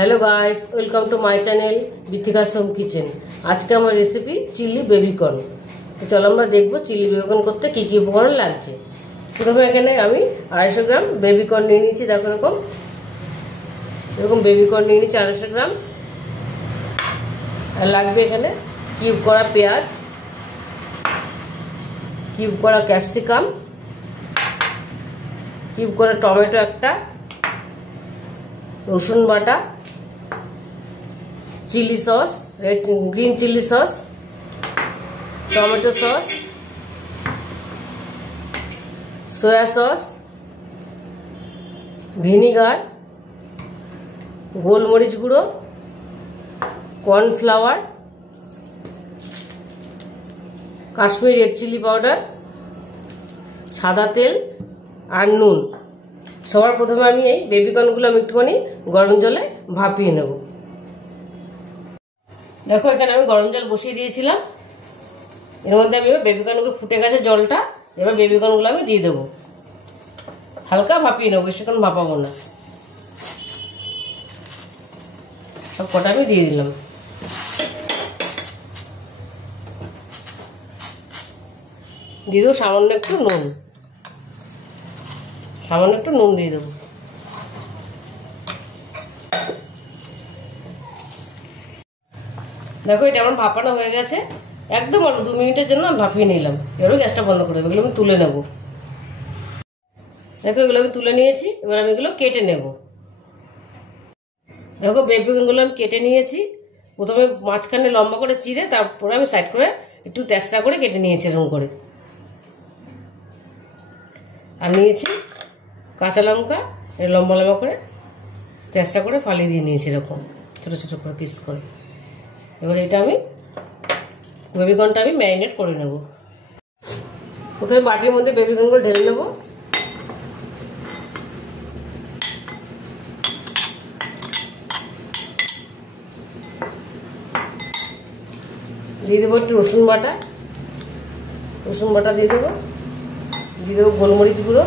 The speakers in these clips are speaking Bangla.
Hello guys, welcome to my channel Bithika's home kitchen. आज के हमारे रेसिपी चिल्ली बेबीकर्न। तो चलो আমরা দেখব চিলি বেবিকর্ন করতে কি কি উপকরণ লাগছে। প্রথমে এখানে আমি 250 গ্রাম বেবিকর্ন নিয়ে নিয়েছি। দেখো এরকম বেবিকর্ন নিয়ে নিয়েছি 250 গ্রাম। আর লাগবে এখানে কিউব করা পেঁয়াজ, কিউব করা ক্যাপসিকাম, কিউব করা টমেটো একটা, রসুন বাটা, chilli sauce, red green chilli sauce, tomato sauce, soya sauce, vinegar, গোলমরিচ গুঁড়ো, cornflour, Kashmiri red chilli powder, সাদা তেল আর নুন। সবার প্রথমে আমি এই বেবিকর্নগুলো আমি একটুখানি গরম জলে ভাপিয়ে নেব। দেখো এখানে আমি গরম জল বসিয়ে দিয়েছিলাম। এর মধ্যে আমি বেবিকর্নগুলো ফুটে গেছে জলটা। এবার বেবিকর্নগুলো আমি দিয়ে দেবো। হালকা ভাপিয়ে নেবো, বেশিক্ষণ ভাপাবো না। সব কটা আমি দিয়ে দিলাম। দিয়ে দেবো সামান্য একটু নুন, সামান্য একটু নুন দিয়ে দেবো। দেখো এটা আমার ভাপানো হয়ে গেছে। একদম অল্প 2 মিনিটের জন্য আমি ভাপিয়ে নিলাম। এবার গ্যাসটা বন্ধ করে দেবো। এগুলো আমি তুলে নেব। দেখো এগুলো আমি তুলে নিয়েছি। এবার আমি এগুলো কেটে নেব। দেখো বেবিকর্নগুলো আমি কেটে নিয়েছি। প্রথমে মাঝখানে লম্বা করে চিড়ে তারপরে আমি সাইড করে একটু তেঁচড়া করে কেটে নিয়েছি এরকম করে। আর নিয়েছি কাঁচা লঙ্কা, লম্বা লম্বা করে তেঁচড়া করে ফালিয়ে দিয়ে নিয়েছি এরকম ছোটো ছোটো করে পিস করে। এবার এটা আমি বেবিকর্নটা আমি ম্যারিনেট করে নেব। প্রথমে বাটির মধ্যে বেবিকর্নগুলো ঢেলে নেব। দিয়ে দেবো একটু রসুন বাটা, দিয়ে দেবো। দিয়ে দেবো গোলমরিচ গুঁড়ো,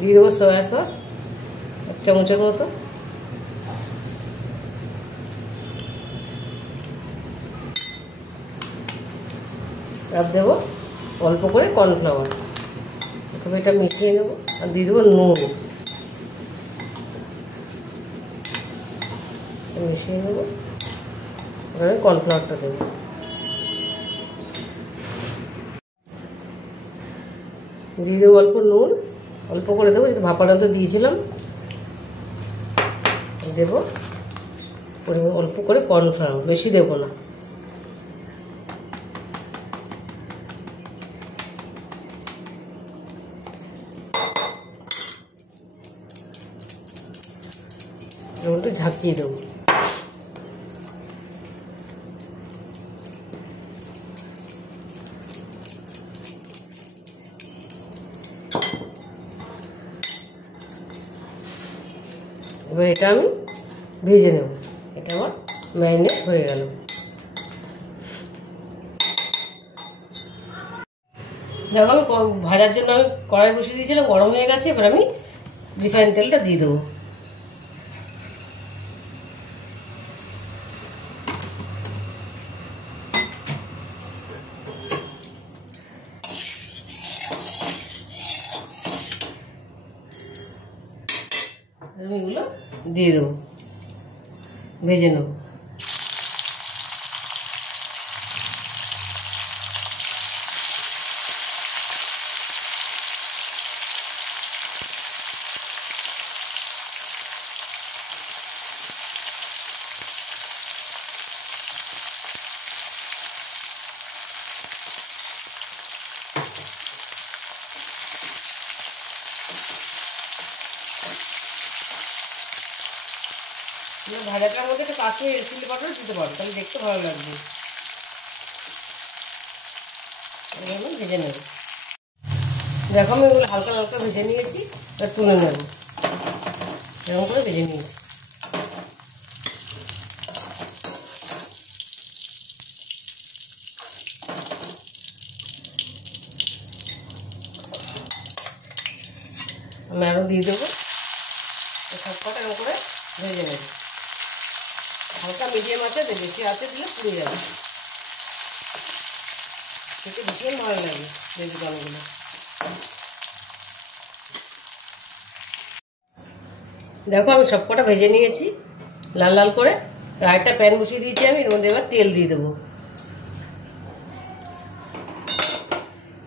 দিয়ে দেবো সয়া সস 1 চামচের মতো, আর দেবো অল্প করে কর্নফ্লাওয়ার। প্রথমে এটা মিশিয়ে নেবো। আর দিয়ে দেবো নুন, মিশিয়ে নেবো। এবার আমি কর্নফ্লাওয়ারটা দেবো। দিয়ে দেবো অল্প নুন, অল্প করে দেবো, যেহেতু ভাপানো তো দিয়েছিলাম। দেবো অল্প করে কর্নফ্লাওয়ার, বেশি দেবো না। একটু ঝাঁকিয়ে দেবো। এবার এটা আমি ভেজে নেব। এটা আমার ম্যারিনেট হয়ে গেল। দেখো আমি ভাজার জন্য আমি কড়াই বসিয়ে দিয়েছিলাম, গরম হয়ে গেছে। এবার আমি রিফাইন তেলটা দিয়ে দেবো। আমি এগুলো দিয়ে দেবো, ভেজে নেব। ভাজাটার মধ্যে একটা কাঁচা চিলি পাউডার দিতে পারো, তাহলে দেখতে ভালো লাগবে। এগুলো ভেজে নেব। দেখো আমি এগুলো হালকা হালকা ভেজে নিয়েছি। এবার তুলে নেব। এরকম করে ভেজে নিয়েছি। আমি আরও দিয়ে দেবো। সব কটা এরকম করে ভেজে নেব। হালকা মিডিয়াম আছে, বেশি আছে দিলে পুড়ে যাবে। খেতে ভীষণ ভালো লাগে বেবি কর্নগুলো। দেখো আমি সব কটা ভেজে নিয়েছি লাল লাল করে। আরেকটা প্যান বসিয়ে দিয়েছি আমি, এর মধ্যে এবার তেল দিয়ে দেবো।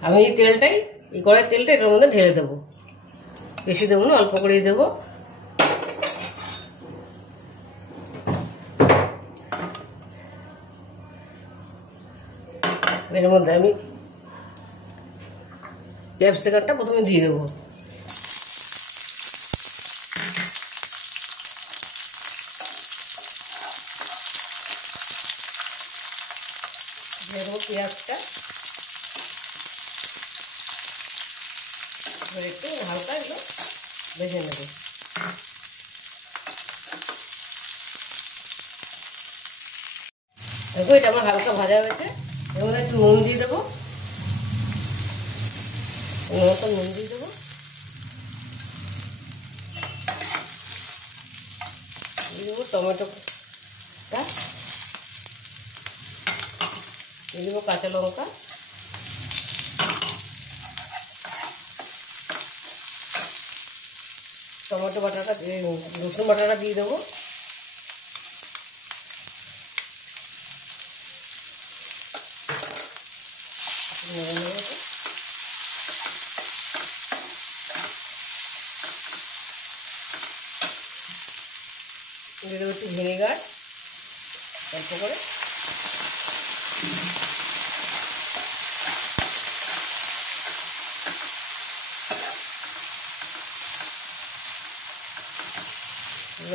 আমি এই তেলটাই, এই কড়াইয়ের তেলটা এটার মধ্যে ঢেলে দেবো। বেশি দেবো না, অল্প করেই দেবো। এর মধ্যে আমি ক্যাপসিকামটা প্রথমে দিয়ে দেবো। দিয়ে দেবো পেঁয়াজটা। একটু হালকা এগুলো ভেজে নেব। দেখো এটা আমার হালকা ভাজা হয়েছে। এর মধ্যে একটু নুন দিয়ে দেবো, নুন দিয়ে দেবো। দিয়ে দেবো টমেটোটা, দিয়ে দেবো কাঁচা লঙ্কা, টমেটো বাটাটা, রসুন বাটাটা দিয়ে দেবো। দিয়ে দেবো একটু ভিনেগার অল্প করে।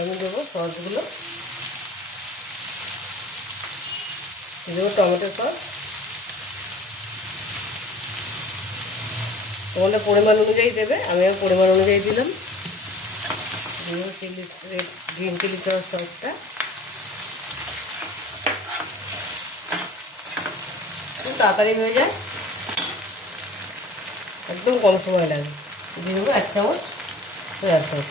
আমি দেবো সসগুলো, দেবো টমেটো সস। তোমাদের পরিমাণ অনুযায়ী দেবে, আমি পরিমাণ অনুযায়ী দিলাম। দেবো গ্রিন চিলি সসটা, খুব তাড়াতাড়ি হয়ে যায়, একদম কম সময় লাগে। দিয়ে দেবো 1 চামচ সয়া সস।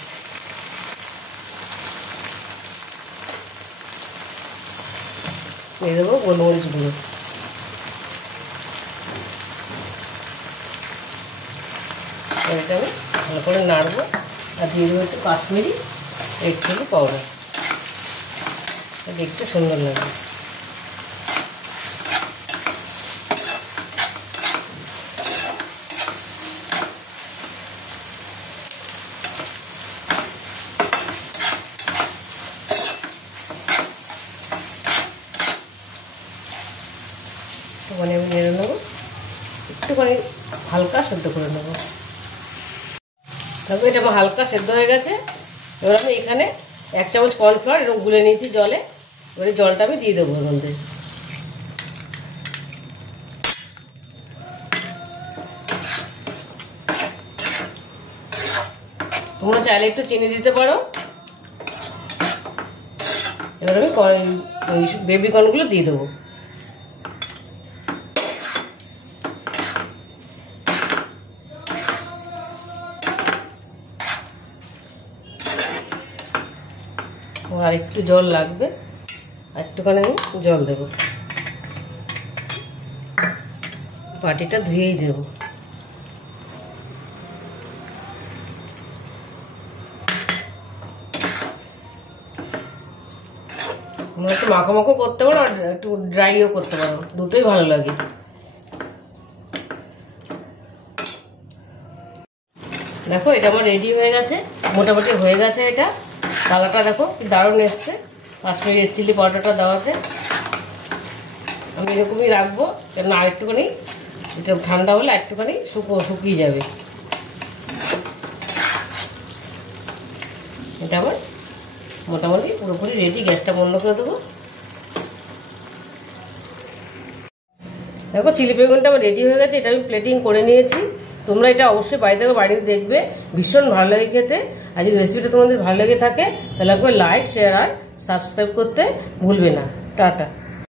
দিয়ে দেবো গোলমরিচ গুঁড়ো। এটা আমি ভালো করে নাড়বো। আর দিয়ে দেবো একটু কাশ্মীরি রেড চিলি পাউডার, দেখতে সুন্দর লাগবে। একটুখানি আমি নেড়ে নেবো, একটুখানি হালকা সেদ্ধ করে নেবো। তারপর এটা আমার হালকা সেদ্ধ হয়ে গেছে। এবার আমি এখানে 1 চামচ কর্নফ্লাওয়ার এরকম গুলে নিয়েছি জলে। এবারে জলটা আমি দিয়ে দেবো এর মধ্যে। তোমরা চাইলে একটু চিনি দিতে পারো। এবার আমি ওই বেবি কর্নগুলো দিয়ে দেবো। আর একটু জল লাগবে, আর একটুখানি আমি জল দেবো। বাটিটা ধুয়েই দেবো। তোমরা একটু মাখো মাখো করতে পারো, আর একটু ড্রাইও করতে পারো, দুটোই ভালো লাগে। দেখো এটা আমার রেডি হয়ে গেছে, মোটামুটি হয়ে গেছে। এটা কালারটা দেখো কি দারুণ এসছে কাশ্মীরি রেড চিলি পাউডারটা দেওয়াতে। আমি এরকমই রাখবো, কেন আর একটুখানি এটা ঠান্ডা হলে একটুখানি শুকিয়ে যাবে। এটা আমার মোটামুটি পুরোপুরি রেডি। গ্যাসটা বন্ধ করে দেবো। দেখো চিলি বেগুনটা আমার রেডি হয়ে গেছে। এটা আমি প্লেটিং করে নিয়েছি। তোমরা এটা অবশ্যই বাড়িতে দেখবে, ভীষণ ভালো লাগে খেতে। আর যদি রেসিপিটা তোমাদের ভালো লেগে থাকে তাহলে লাইক, শেয়ার আর সাবস্ক্রাইব করতে ভুলবে না। টাটা।